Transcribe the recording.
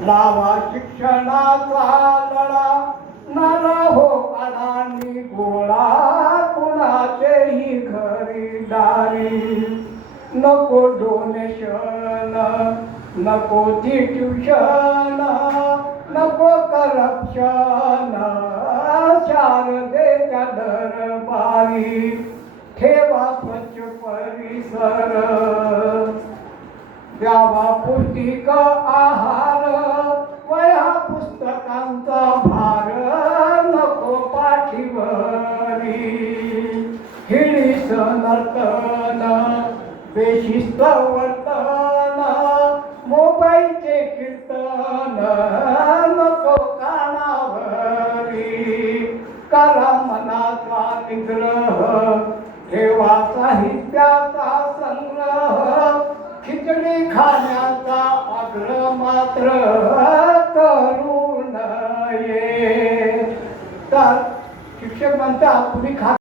लावा शिक्षणाचा लढा. नाना हो अडाणी गोळा कुणाचेही घरी दारी. नको डोनेशन नको ती ट्युशन नको करप्शन शारदेच्या दरबारी. ठेवा स्वच्छ परिसर. द्यावा पौष्टिक आहार हिडीस नर्तन बेशिस्त वर्तना मोबाईलचे कीर्तन नको कानावरी करा मनाचा निग्रह ठेवा साहित्याचा संग्रह खिचडी खाण्याचा आग्रह मात्र करू नये. तर शिक्षक म्हणतात तुम्ही खा